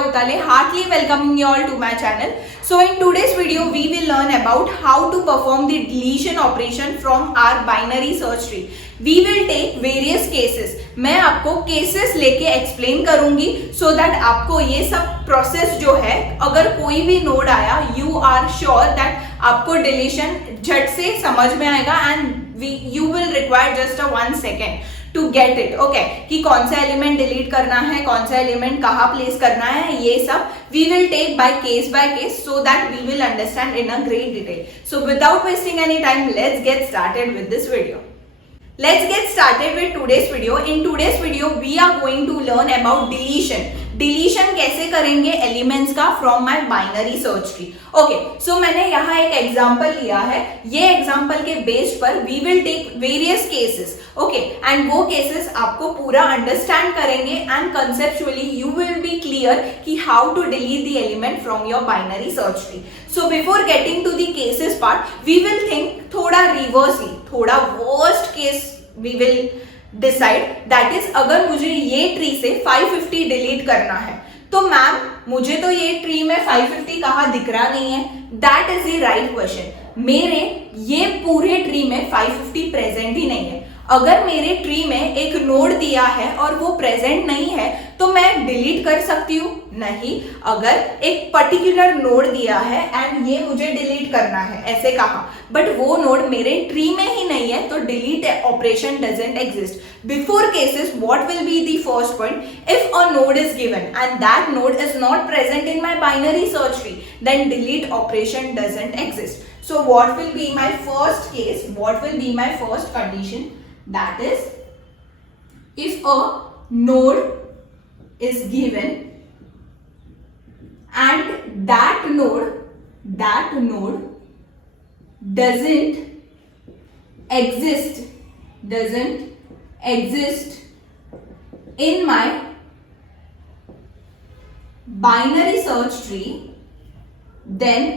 Divya Utale, heartily welcoming you all to my channel. So in today's video, we will learn about how to perform the deletion operation from our binary search tree. We will take various cases. मैं आपको cases लेके explain करूंगी so that आपको ये सब process जो है, अगर कोई भी node आया, you are sure that आपको deletion झट से समझ में आएगा and you will require just a 1 second to get it, okay? कि कौन सा एलिमेंट डिलीट करना है, कौन सा एलिमेंट कहाँ प्लेस करना है, ये सब we will take by case so that we will understand in a great detail. So without wasting any time, let's get started with this video. Let's get started with today's video. In today's video, we are going to learn about deletion. Deletion कैसे करेंगे elements का from my binary search tree. Okay, so मैंने यहाँ एक example लिया है. ये example के बेस पर we will take various cases, okay, and वो केसेस आपको पूरा अंडरस्टैंड करेंगे and conceptually you will be clear कि how to delete the element from your binary search tree. So before getting to the cases part, we will think थोड़ा reversely, थोड़ा worst case we will decide. That is, अगर मुझे ये tree से 550 delete करना है तो मैम मुझे तो ये ट्री में 550 कहाँ दिख रहा नहीं है. That is the right question. मेरे ये पूरे ट्री में 550 प्रेजेंट ही नहीं है. अगर मेरे ट्री में एक नोड दिया है और वो प्रेजेंट नहीं है तो मैं डिलीट कर सकती हूँ? नहीं. अगर एक पर्टिकुलर नोड दिया है एंड ये मुझे डिलीट करना है, ऐसे कहा, बट वो नोड मेरे ट्री में ही नहीं है तो delete operation doesn't exist. Before cases what will be the first point? If a node is given and that node is not present in my binary search tree, then delete operation doesn't exist. So what will be my first case? What will be my first condition? That is, if a node is given and that node doesn't exist in my binary search tree, then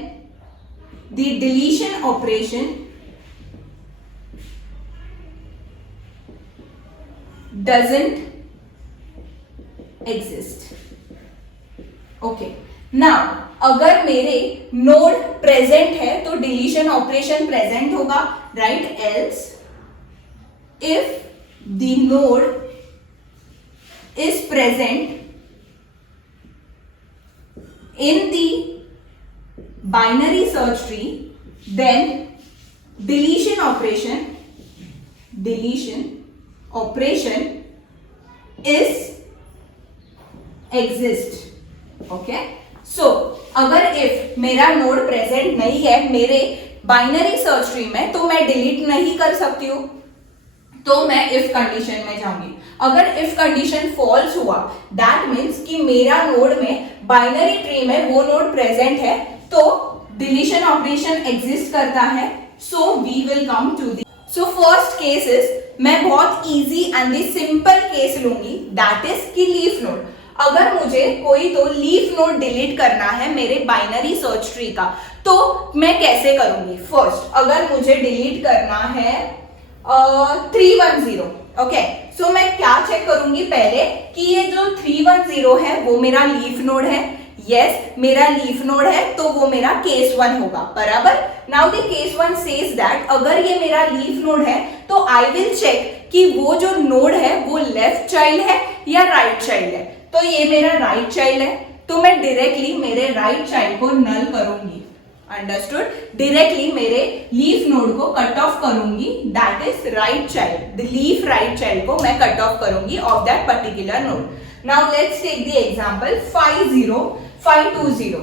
the deletion operation doesn't exist. Okay. Now, अगर मेरे node present है तो deletion operation present होगा, right? Else if the node is present in the binary search tree, then deletion operation is exist. Okay, so अगर if मेरा node present नहीं है मेरे बाइनरी सर्च ट्री में तो मैं डिलीट नहीं कर सकती हूँ, तो मैं इफ कंडीशन में जाऊंगी. अगर इफ कंडीशन फॉल्स हुआ, दैट मीन्स कि मेरा नोड में बाइनरी ट्री में वो नोड प्रेजेंट है तो डिलीशन ऑपरेशन एग्जिस्ट करता है. So we will come to the so first case is, मैं बहुत easy and the simple case लूंगी, दैट इज कि लीफ नोड. अगर मुझे कोई तो लीफ नोड डिलीट करना है मेरे बाइनरी सर्च ट्री का तो मैं कैसे करूंगी? फर्स्ट, अगर मुझे डिलीट करना है 310, ओके, सो मैं क्या चेक करूंगी पहले कि ये जो 310 है वो मेरा लीफ नोड है. यस, मेरा लीफ नोड है तो वो मेरा केस 1 होगा, बराबर. Now the case 1 says that अगर ये मेरा लीफ नोड है तो आई विल चेक कि वो जो नोड है वो लेफ्ट चाइल्ड है या राइट चाइल्ड है. तो ये मेरा राइट चाइल्ड है तो मैं डायरेक्टली मेरे राइट चाइल्ड को नल करूंगी. अंडरस्टूड? डायरेक्टली मेरे लीफ नोड को कट ऑफ करूंगी, that is right child. The leaf right child को मैं कट ऑफ करूंगी off that particular node. Now let's take the example 520.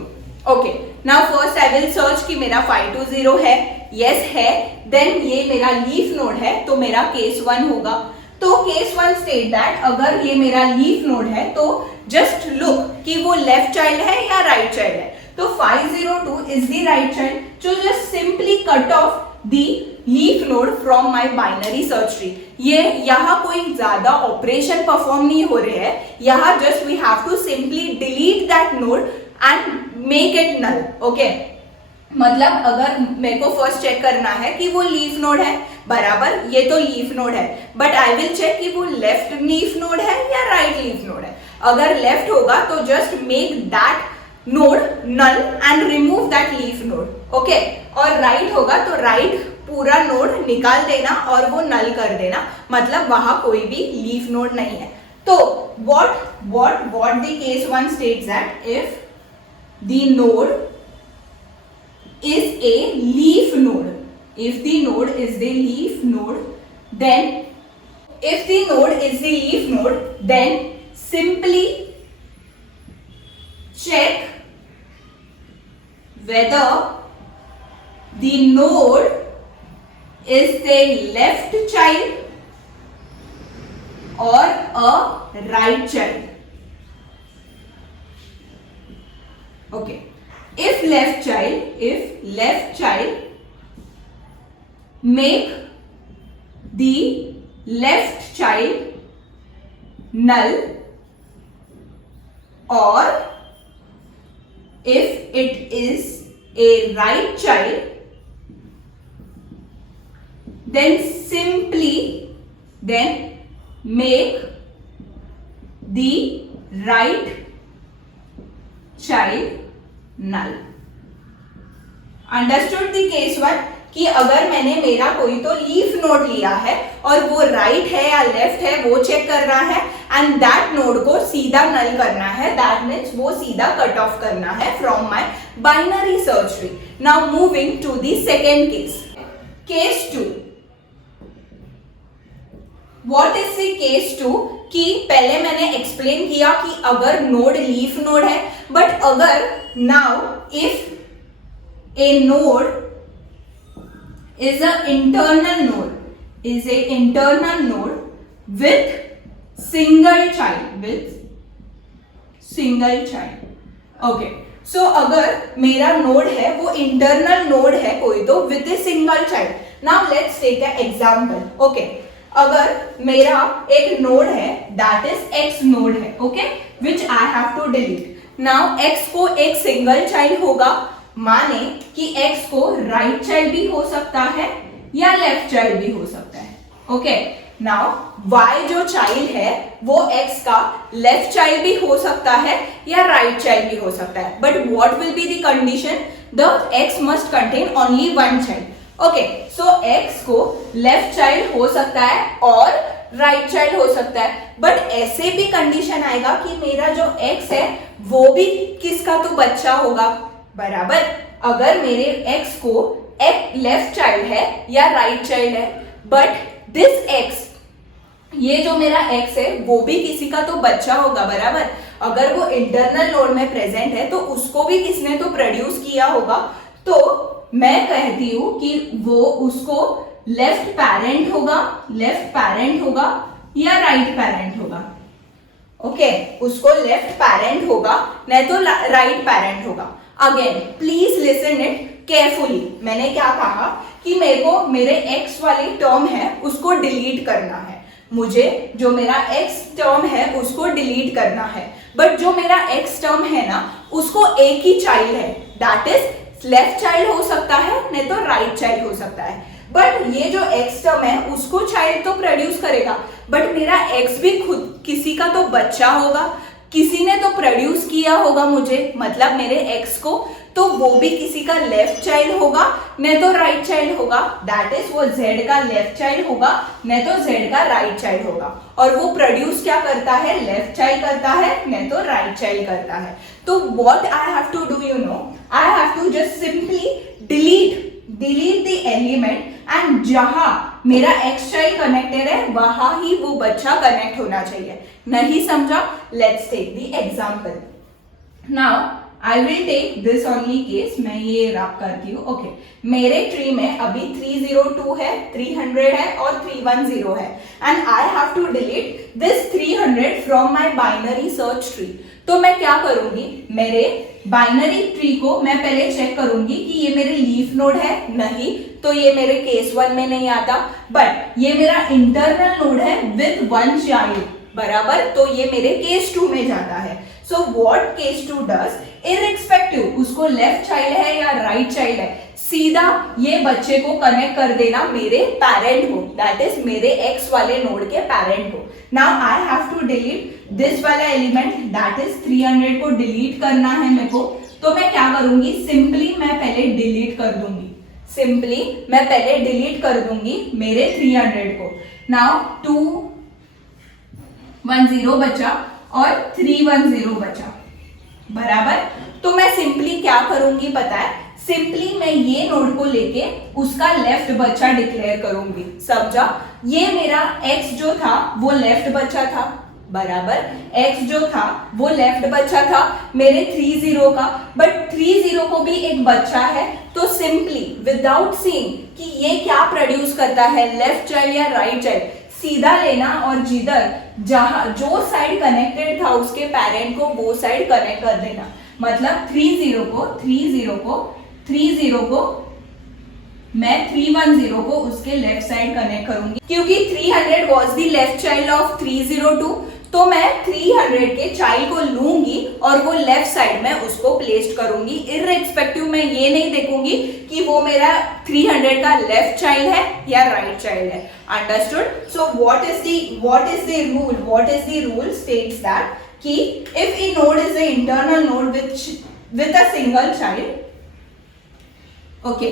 Okay, now first I will search कि मेरा 520 है. Yes है, देन ये मेरा लीफ नोड है तो मेरा केस 1 होगा. तो केस 1 स्टेट दैट अगर ये मेरा लीफ नोड है तो जस्ट लुक कि वो लेफ्ट चाइल्ड है या राइट चाइल्ड है. तो 502 is the right child. So just simply cut off the leaf node from my binary search tree. ये यहाँ कोई ज्यादा ऑपरेशन परफॉर्म नहीं हो रहे हैं. यहाँ just we have to simply delete that node and make it null. Okay? मतलब अगर मेरे को फर्स्ट चेक करना है कि वो लीफ नोड है, बराबर, ये तो लीफ नोड है, बट आई विल चेक कि वो लेफ्ट लीफ नोड है या राइट लीफ नोड है. अगर लेफ्ट होगा तो just make that node null and remove that leaf node, okay. और राइट होगा तो राइट पूरा नोड निकाल देना और वो नल कर देना, मतलब वहां कोई भी लीफ नोड नहीं है। तो what the case 1 states that if the node is a leaf node, if the node is the leaf node, then if the node is the leaf node, then simply check whether the node is the left child or a right child. Okay. If left child, make the left child null, or if it is a right child, then simply make the right child null. Understood the case 1 कि अगर मैंने मेरा कोई तो leaf node लिया है और वो राइट है या लेफ्ट है वो चेक करना है एंड दैट नोड को सीधा नल करना है, दैट मीन्स वो सीधा कट ऑफ करना है from my binary search tree. Now moving to the second case, case 2। What is the case 2? कि पहले मैंने एक्सप्लेन किया कि अगर नोड लीफ नोड है, बट अगर now if a node is a internal node with single child, okay। so अगर मेरा नोड है वो इंटरनल नोड है कोई तो with a single child। now let's take an example, okay। अगर मेरा एक नोड है that is x नोड है, okay, which I have to delete। now x को एक सिंगल चाइल्ड होगा, माने कि x को राइट चाइल्ड भी हो सकता है या लेफ्ट चाइल्ड भी हो सकता है, ओके। नाउ y जो चाइल्ड है वो x का लेफ्ट चाइल्ड भी हो सकता है या राइट चाइल्ड भी हो सकता है, but what will be the condition? The x must contain only one child, okay. So x को लेफ्ट चाइल्ड हो सकता है और राइट चाइल्ड हो सकता है, बट ऐसे भी कंडीशन आएगा कि मेरा जो x है वो भी किसका तो बच्चा होगा, बराबर। अगर मेरे x को एक लेफ्ट चाइल्ड है या राइट चाइल्ड है, बट दिस x, ये जो मेरा x है वो भी किसी का तो बच्चा होगा, बराबर। अगर वो इंटरनल नोड में प्रेजेंट है तो उसको भी किसने तो प्रोड्यूस किया होगा, तो मैं कहती हूं कि वो उसको लेफ्ट पैरेंट होगा या राइट पैरेंट होगा, ओके। उसको लेफ्ट पैरेंट होगा नहीं तो राइट पैरेंट होगा। Again please listen it carefully. मैंने क्या कहा कि मेरे को मेरे x वाली टर्म है उसको डिलीट करना है, मुझे जो मेरा x टर्म है उसको डिलीट करना है, बट जो मेरा x टर्म है ना उसको एक ही चाइल्ड है, दैट इज लेफ्ट चाइल्ड हो सकता है नहीं तो राइट चाइल्ड हो सकता है, बट ये जो x टर्म है उसको चाइल्ड तो प्रोड्यूस करेगा, बट मेरा x भी खुद किसी का तो बच्चा होगा, किसी ने तो प्रोड्यूस किया होगा मुझे, मतलब मेरे x को, तो वो भी किसी का लेफ्ट चाइल्ड होगा नहीं तो राइट चाइल्ड होगा, दैट इज वो z का लेफ्ट चाइल्ड होगा नहीं तो z का राइट चाइल्ड होगा, और वो प्रोड्यूस क्या करता है? लेफ्ट चाइल्ड करता है नहीं तो राइट चाइल्ड करता है। तो what I have to do, you know, I have to just simply delete the element, and जहां मेरा x चाइल्ड कनेक्टेड है वहां ही वो बच्चा कनेक्ट होना चाहिए। नहीं समझा? Let's take the example. Now I will take this only case, मैं ये रैप करती हूँ, ओके। मेरे ट्री में अभी 302 है, 300 है और 310 है, and I have to delete this 300 from my binary search tree. तो मैं क्या करूंगी, मेरे बाइनरी ट्री को मैं पहले चेक करूंगी कि ये मेरे लीफ नोड है, नहीं तो ये मेरे केस 1 में नहीं आता, बट ये मेरा इंटरनल नोड है विद वन चाइल्ड, बराबर, तो ये मेरे केस 2 में जाता है। So what case 2 does, irrespective उसको लेफ्ट चाइल्ड है या राइट चाइल्ड है, सीधा ये बच्चे को कनेक्ट कर देना मेरे पेरेंट को, दैट इज मेरे x वाले नोड के पेरेंट को। Now I have to delete this वाला एलिमेंट, दैट इज 300 को डिलीट करना है मेरे को। तो मैं क्या करूंगी, सिंपली मैं पहले डिलीट कर दूंगी, सिंपली मैं पहले डिलीट कर दूंगी मेरे 300 को। नाउ 210 बचा और 310 बचा, बराबर। तो मैं सिंपली क्या करूंगी पता है, सिंपली मैं ये नोड को लेके उसका लेफ्ट बच्चा डिक्लेयर करूंगी, समझा। ये मेरा x जो था वो लेफ्ट बच्चा था, बराबर। x जो था वो लेफ्ट बच्चा था मेरे 30 का, बट 30 को भी एक बच्चा है। तो सिंपली विदाउट सीइंग कि ये क्या प्रोड्यूस करता है, लेफ्ट चाइल्ड या राइट चाइल्ड, सीधा लेना और जिधर जहां जो साइड कनेक्टेड था उसके पेरेंट को वो साइड कनेक्ट कर देना। मतलब 30 को मैं 310 को उसके लेफ्ट साइड कनेक्ट करूंगी, क्योंकि 300 was the left child of 302। तो मैं 300 के चाइल्ड को लूंगी और वो लेफ्ट साइड में उसको प्लेस करूंगी, इररिस्पेक्टिव मैं ये नहीं देखूंगी कि वो मेरा 300 का लेफ्ट चाइल्ड है या राइट चाइल्ड है। Understood. So what is the rule states that कि if a node is the internal node with a single child, okay,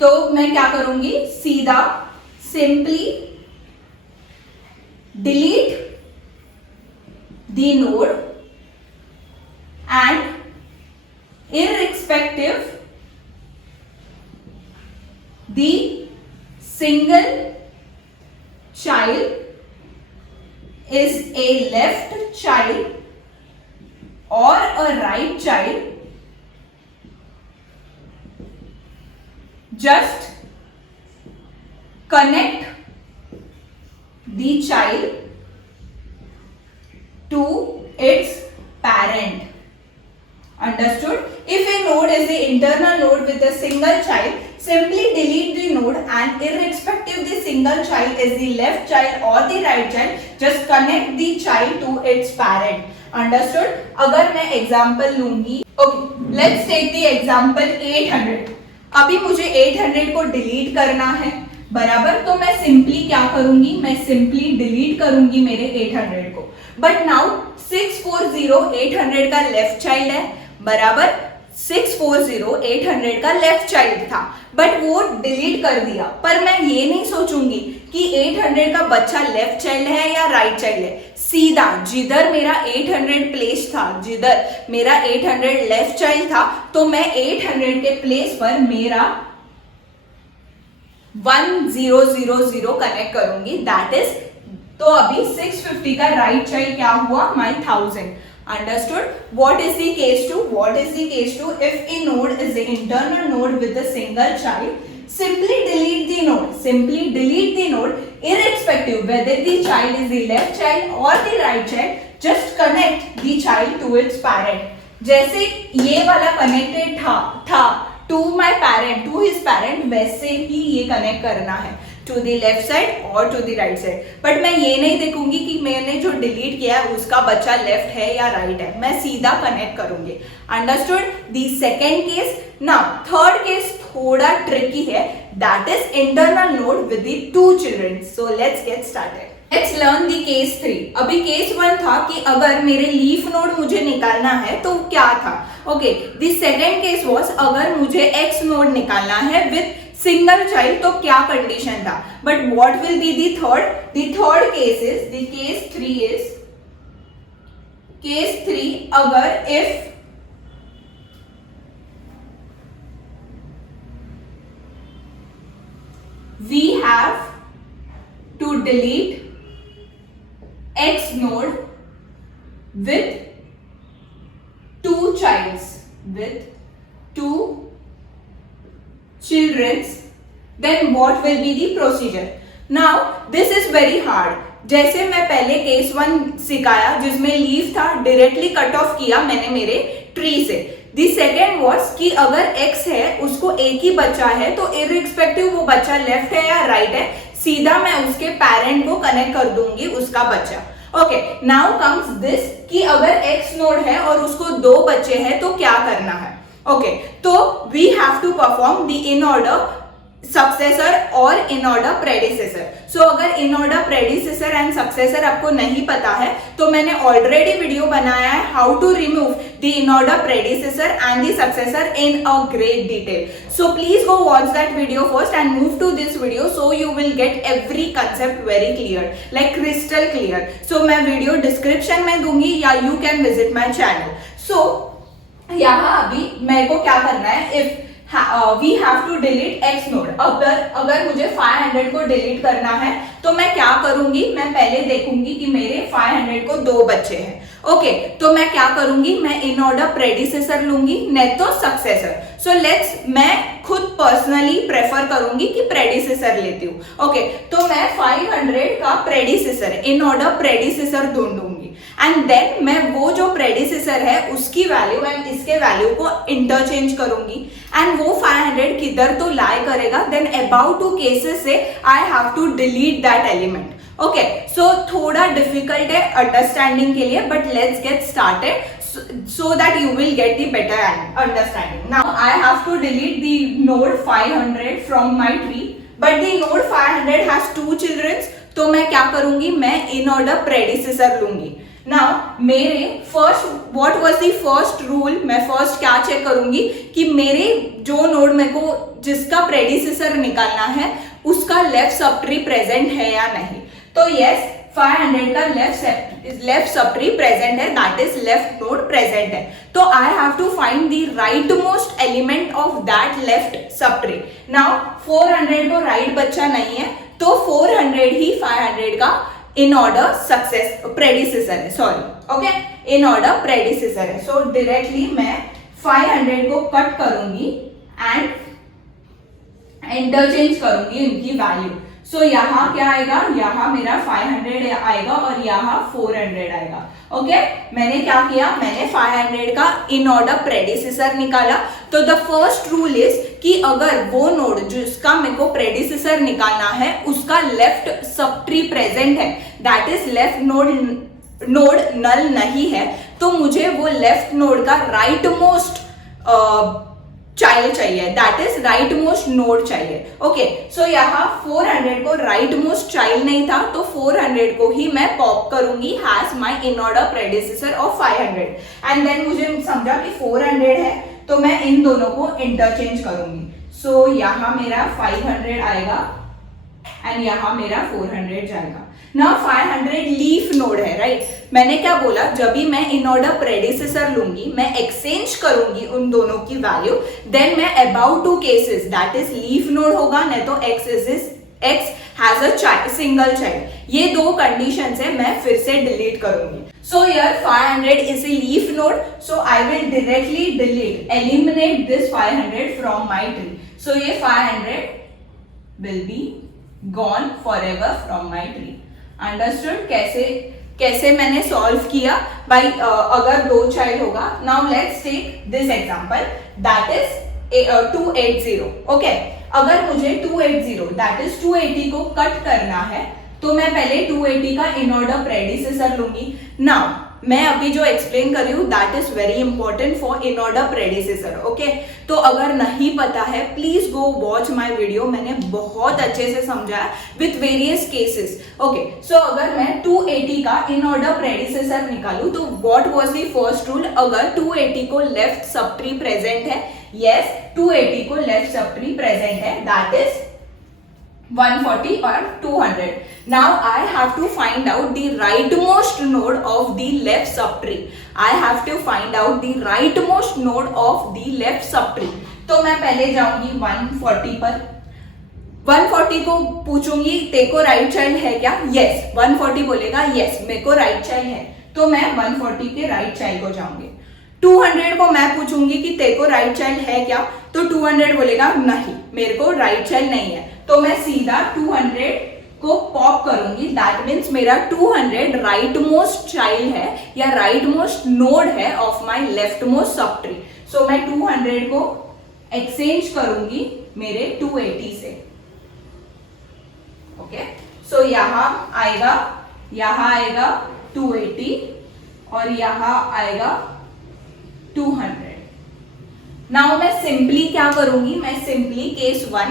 तो मैं क्या करूंगी, सीधा simply delete the node and irrespective the single child is a left child or a right child, just connect the child to its parent. Understood? If a node is the internal node with a single child, simply delete the node and irrespective the single child is the left child or the right child, just connect the child to its parent. Understood? अगर मैं example लूंगी, okay, let's take the example 800। अभी मुझे 800 को delete करना है, बराबर। तो मैं सिंपली क्या करूंगी, मैं सिंपली डिलीट करूंगी मेरे 800 को। बट नाउ 640 800 का लेफ्ट चाइल्ड है, बराबर। 640 800 का लेफ्ट चाइल्ड था, बट वो डिलीट कर दिया। पर मैं ये नहीं सोचूंगी कि 800 का बच्चा लेफ्ट चाइल्ड है या राइट चाइल्ड है। सीधा जिधर मेरा 800 प्लेस था, जिधर मेरा 800 लेफ्ट चाइल्ड था, तो मैं 800 के प्लेस पर मेरा 1000 कनेक्ट करूंगी, दैट इज। तो अभी 650 का राइट चाइल्ड क्या हुआ, माई 1000। Understood? What is the case to? What is the case to? If a node is the internal node with a single child, simply delete the node. Simply delete the node, irrespective whether the child is the left child or the right child. Just connect the child to its parent. जैसे ये वाला connected था to my parent, to his parent, वैसे ही ये connect करना है to the left side और to the right side। But मैं ये नहीं देखूंगी कि मैंने जो डिलीट किया है उसका बच्चा लेफ्ट है या राइट है, मैं सीधा कनेक्ट करूंगी। Understood? The second case. Now third case थोड़ा ट्रिकी है, that is internal node with the two children. So let's get started. Let's learn the case 3। अभी केस 1 था कि अगर मेरे लीफ नोड मुझे निकालना है तो क्या था। Okay, the second case was अगर मुझे एक्स नोड निकालना है विद सिंगल चाइल्ड, तो क्या कंडीशन था। But what will be the third? The third case is, the case 3 is, case 3 अगर if we have to delete X node with two childs, with two children, then what will be the procedure? Now this is very hard। जैसे मैं पहले case 1 सिखाया जिसमें leaf था, directly cut off किया मैंने मेरे ट्री से। दी सेकेंड वॉज कि अगर x है उसको एक ही बच्चा है तो इररिस्पेक्टिव वो बच्चा लेफ्ट है या राइट है, सीधा मैं उसके पेरेंट को कनेक्ट कर दूंगी उसका बच्चा। ओके, नाउ कम्स दिस कि अगर x नोड है और उसको 2 बच्चे हैं तो क्या करना है। ओके, तो we have to perform the in order successor और इन ऑर्डर प्रेडिसेसर. सो अगर in order predecessor and successor आपको नहीं पता है तो मैंने ऑलरेडी वीडियो बनाया है how to remove the in order predecessor and the successor in a great detail. So please go watch that video first and move to this video so you will get every concept very clear, like crystal clear. So मैं video description में दूंगी या you can visit my channel. So यहाँ अभी मेरे को क्या करना है, if we have to delete X node. अगर मुझे 500 को डिलीट करना है तो मैं क्या करूंगी, मैं पहले देखूंगी कि मेरे 500 को 2 बच्चे हैं. ओके, तो मैं क्या करूंगी, मैं इन ऑर्डर प्रेडिसेसर लूंगी नहीं तो सक्सेसर. सो लेट्स, मैं खुद पर्सनली प्रेफर करूंगी कि प्रेडिसेसर लेती हूँ. ओके, तो मैं 500 का प्रेडिसेसर इन ऑर्डर प्रेडिसेसर ढूंढूंगी एंड देन मैं वो जो प्रेडिसेसर है उसकी वैल्यू एंड इसके वैल्यू को इंटरचेंज करूंगी एंड वो 500 किधर तो लाई करेगा. देन अबाउट 2 केसेस से I have to delete that element. Okay, so थोड़ा डिफिकल्ट है अंडरस्टैंडिंग के लिए, but let's get started so that you will get the better understanding. Now I have to delete the node 500 from my tree, but the node 500 has 2 children. तो मैं क्या करूंगी, मैं इन order predecessor लूंगी. Now मेरे first, what was the first rule, मैं first क्या check करूंगी कि मेरे जो नोड मेरे को जिसका प्रेडिसेसर निकालना है उसका लेफ्ट सब ट्री प्रेजेंट है या नहीं. तो यस, 500 का लेफ्ट सब ट्री प्रेजेंट है, that is left node present है. तो I have to find the right most element of that left subtree. नाउ 400 को राइट बच्चा नहीं है तो 400 ही 500 का इन ऑर्डर सक्सेस प्रेडिसेसर है, sorry. Okay, in order predecessor है. सो डायरेक्टली मैं 500 को कट करूंगी एंड इंटरचेंज करूंगी उनकी वैल्यू. सो यहाँ क्या आएगा, यहाँ मेरा 500 आएगा और यहाँ 400 आएगा. ओके, मैंने क्या किया, मैंने 500 का इन ऑर्डर प्रेडिसेसर निकाला. तो द फर्स्ट रूल इज कि अगर वो नोड जिसका मेरे को प्रेडिसेसर निकालना है उसका लेफ्ट सब ट्री प्रेजेंट है, दैट इज लेफ्ट नोड नल नहीं है, तो मुझे वो लेफ्ट नोड का राइट मोस्ट चाइल्ड चाहिए, that is right most node चाहिए. ओके, सो यहाँ 400 को राइट मोस्ट चाइल्ड नहीं था तो 400 को ही मैं पॉप करूंगी has my in order predecessor of 500 and then मुझे समझा कि 400 है तो मैं इन दोनों को इंटरचेंज करूंगी. सो यहाँ मेरा 500 आएगा एंड यहाँ मेरा 400 जाएगा. ना 500 लीफ नोड है, राइट. मैंने क्या बोला, जब भी मैं इन ऑर्डर प्रेडिसेसर लूंगी मैं एक्सचेंज करूंगी उन दोनों की वैल्यू, देन मैं about 2 cases that is leaf node होगा नहीं तो X has a single child. ये 2 कंडीशंस है, मैं फिर से डिलीट करूंगी. So here 500 is a leaf node, so I will directly delete, eliminate this 500 from my tree. So ये 500 will be gone forever from my tree. Understood कैसे मैंने solve किया बाई अगर 2 चाइल्ड होगा. Now let's take this example that is 280. Okay, अगर मुझे 280 that is 280 को cut करना है तो मैं पहले 280 का इन ऑर्डर प्रेडिसेसर लूंगी. नाउ मैं अभी जो एक्सप्लेन कर रही हूँ that is very important for in order predecessor. Okay, तो अगर नहीं पता है please go watch my video, मैंने बहुत अच्छे से समझाया विथ वेरियस केसेस. ओके, सो अगर मैं 280 का इन ऑर्डर प्रेडिसेसर निकालूं तो what was the first rule, अगर 280 को लेफ्ट सब ट्री प्रेजेंट है, यस 280 को लेफ्ट सब ट्री प्रेजेंट है, that is 140 or 200. Now I have to find out the rightmost node of the left subtree. I have to find out the rightmost node of the left subtree. तो मैं पहले जाऊंगी 140 पर. 140 को पूछूंगी तेको right child है क्या, यस. 140 बोलेगा यस मेरे को राइट चाइल्ड है, तो मैं 140 के राइट चाइल्ड को जाऊंगी. 200 को मैं पूछूंगी कि तेको राइट चाइल्ड है क्या, तो 200 बोलेगा नहीं मेरे को राइट चाइल्ड नहीं है, तो मैं सीधा 200 को पॉप करूंगी. दैट मीन्स मेरा 200 राइट मोस्ट चाइल्ड है या राइट मोस्ट नोड है of my left most subtree. So मैं 200 को एक्सचेंज करूंगी मेरे 280 से. ओके, सो यहाँ आएगा 280 और यहाँ आएगा 200. Now सिंपली क्या करूंगी, मैं simply case 1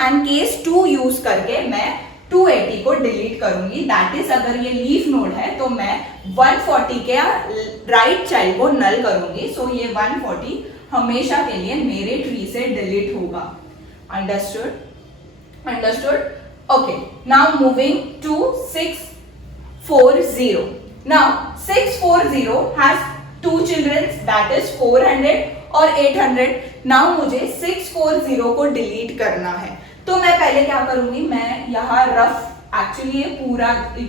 and case 2 use करके मैं 280 को डिलीट करूंगी। दैट इज अगर ये लीफ नोड है तो मैं 140 के राइट चाइल्ड को नल करूंगी। सो ये 140 हमेशा के लिए मेरे ट्री से डिलीट होगा। Understood? Okay, now moving to 640. Now 640 has 2 children, that is 400 और 800. नाउ मुझे 640 को डिलीट करना है, तो मैं पहले क्या करूंगी, मैं यहाँ रफ, एक्चुअली ये पूरा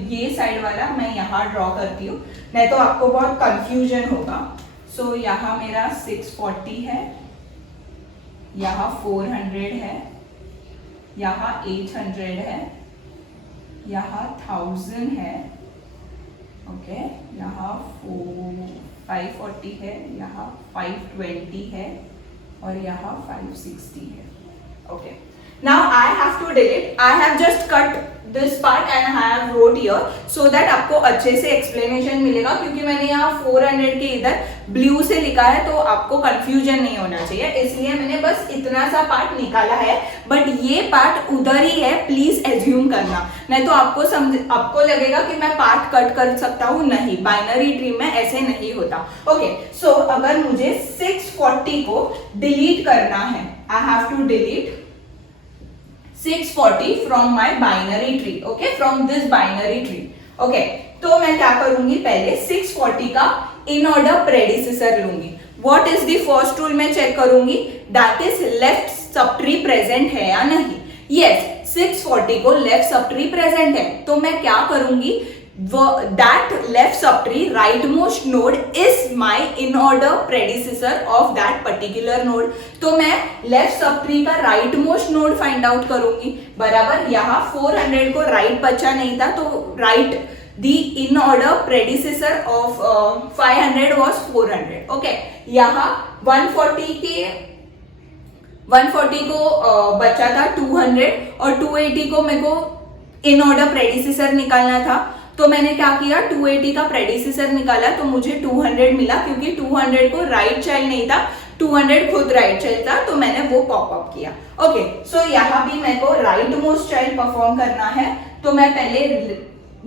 ये साइड वाला मैं यहाँ ड्रॉ करती हूँ, नहीं तो आपको बहुत कंफ्यूजन होगा। सो यहाँ मेरा 640 है, यहाँ 400 है, यहाँ 800 है, यहाँ 1000 है, ओके, यहाँ 540 है, यहाँ 520 है और यहाँ 560 है। Okay, now I have to delete. I have just cut this part and I have wrote here so that आपको अच्छे से explanation मिलेगा, क्योंकि मैंने यहाँ 400 के इधर ब्लू से लिखा है तो आपको confusion नहीं होना चाहिए, इसलिए मैंने बस इतना सा पार्ट निकाला है। बट ये पार्ट उधर ही है, प्लीज एज्यूम करना, नहीं तो आपको लगेगा कि मैं पार्ट कट कर सकता हूँ। नहीं, बाइनरी ट्री में ऐसे नहीं होता। ओके, सो अगर मुझे 640 को डिलीट करना है, I have to delete 640 from my binary tree, okay, from this binary tree, okay, तो मैं क्या करूंगी, पहले 640 का इन ऑर्डर प्रेडिसेसर लूंगी। What is the first rule मैं चेक करूंगी, that is left subtree present है या नहीं। यस, 640 को लेफ्ट सब ट्री प्रेजेंट है, तो मैं क्या करूंगी, that left subtree rightmost node is my in order predecessor of that particular node। तो मैं left subtree का rightmost node find out करूंगी। बराबर, यहाँ 400 को right बचा नहीं था, तो right the in order predecessor of 500 was 400। Okay, यहाँ 140 को बचा था 200 और 280 को मेरे को इन ऑर्डर प्रेडिसेसर निकालना था, तो मैंने क्या किया, 280 का प्रेडिसेसर निकाला तो मुझे 200 मिला, क्योंकि 200 को राइट चाइल्ड नहीं था, 200 खुद राइट चाइल्ड था, तो मैंने वो पॉप अप किया। ओके, सो यहाँ भी मेरे को राइट मोस्ट चाइल्ड परफॉर्म करना है, तो मैं पहले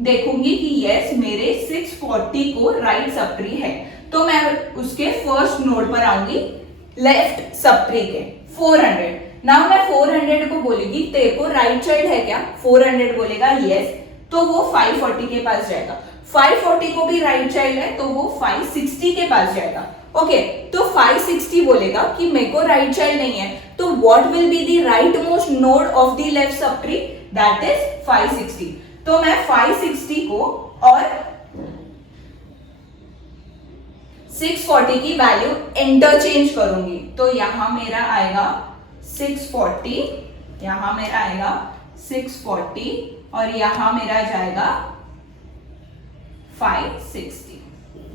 देखूंगी कि यस मेरे 640 को राइट सब ट्री है, तो मैं उसके फर्स्ट नोड पर आऊंगी, लेफ्ट सब ट्री के 400। नाउ मैं 400 को बोलेगी तेरे को राइट चाइल्ड है क्या, 400 बोलेगा यस, तो वो 540 के पास जाएगा। 540 को भी राइट चाइल्ड है, तो वो 560 के पास जाएगा। ओके, तो 560 बोलेगा कि मेरे को राइट चाइल्ड नहीं है, तो what will be the right most node of the left sub tree, that is 560। तो मैं 560 को और 640 की वैल्यू इंटरचेंज करूंगी, तो यहां मेरा आएगा 640, यहां मेरा आएगा 640 और यहां मेरा जाएगा 560।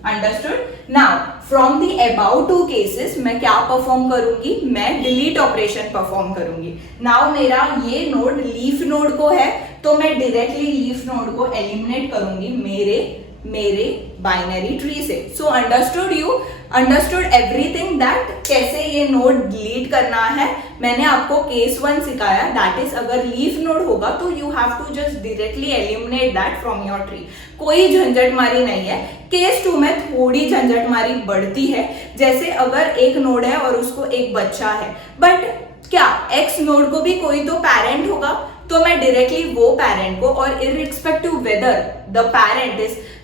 Understood? Now from the about 2 cases मैं क्या परफॉर्म करूंगी, मैं डिलीट ऑपरेशन परफॉर्म करूंगी। नाउ मेरा ये नोड लीफ नोड को है, तो मैं डायरेक्टली लीफ नोड को एलिमिनेट करूंगी मेरे बाइनरी ट्री से। सो अंडरस्टूड एवरीथिंग दैट कैसे ये नोड डिलीट करना है। मैंने आपको केस 1 सिखाया, दैट इज अगर लीफ नोड होगा तो you have to just directly eliminate that from your tree, कोई झंझटमारी नहीं है। केस 2 में थोड़ी झंझटमारी बढ़ती है, जैसे अगर एक नोड है और उसको एक बच्चा है, बट क्या एक्स नोड को भी कोई तो पैरेंट होगा, तो मैं डायरेक्टली वो पैरेंट को, और irrespective whether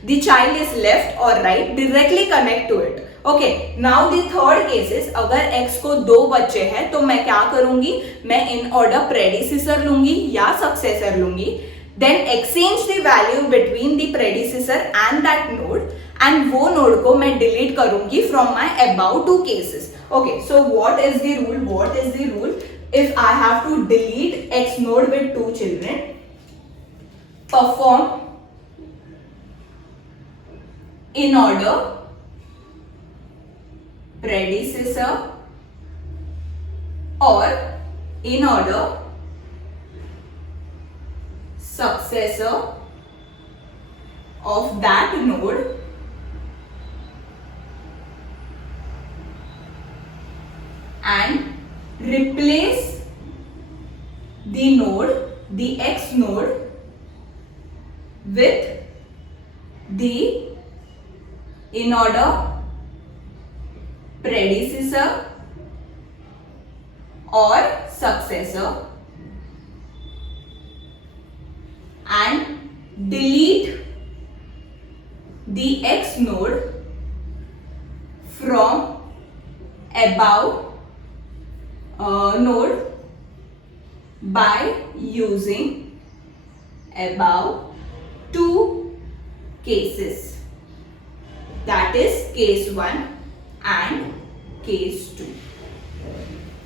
the child is left or right, directly connect to it। Okay, now the third cases, अगर x को 2 बच्चे हैं तो मैं क्या करूंगी, मैं इन ऑर्डर प्रेडिसेसर लूंगी या सक्सेसर लूंगी, then exchange the value between the predecessor and that node, एंड वो नोड को मैं डिलीट करूंगी from my about 2 cases. Okay, so what is the rule if I have to delete x node with 2 children, perform in order predecessor or in order successor of that node and replace the node, the x node, with the in order predecessor or successor, and delete the x node from above node by using above two cases, that is case 1 and case 2.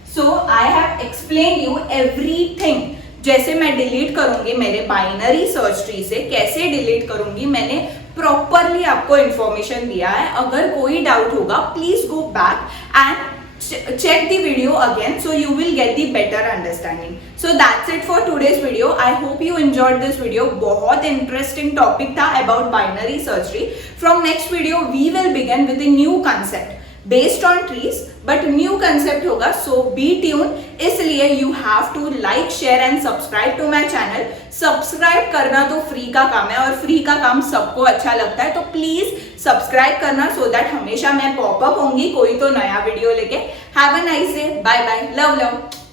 So I have explained you everything. जैसे मैं delete करूंगी मेरे binary search tree से, कैसे delete करूंगी, मैंने properly आपको information दिया है. अगर कोई डाउट होगा please go back and check the video again, so you will get the better understanding. So that's it for today's video. I hope you enjoyed this video. बहुत interesting topic था about binary search tree. From next video we will begin with a new concept based on trees, but new concept होगा. So be tuned. इसलिए you have to like, share and subscribe to my channel. Subscribe करना तो free का काम है और free का काम सबको अच्छा लगता है, तो प्लीज सब्सक्राइब करना so that हमेशा मैं पॉपअप होंगी कोई तो नया वीडियो लेके. Have a nice day. Bye bye. Love love.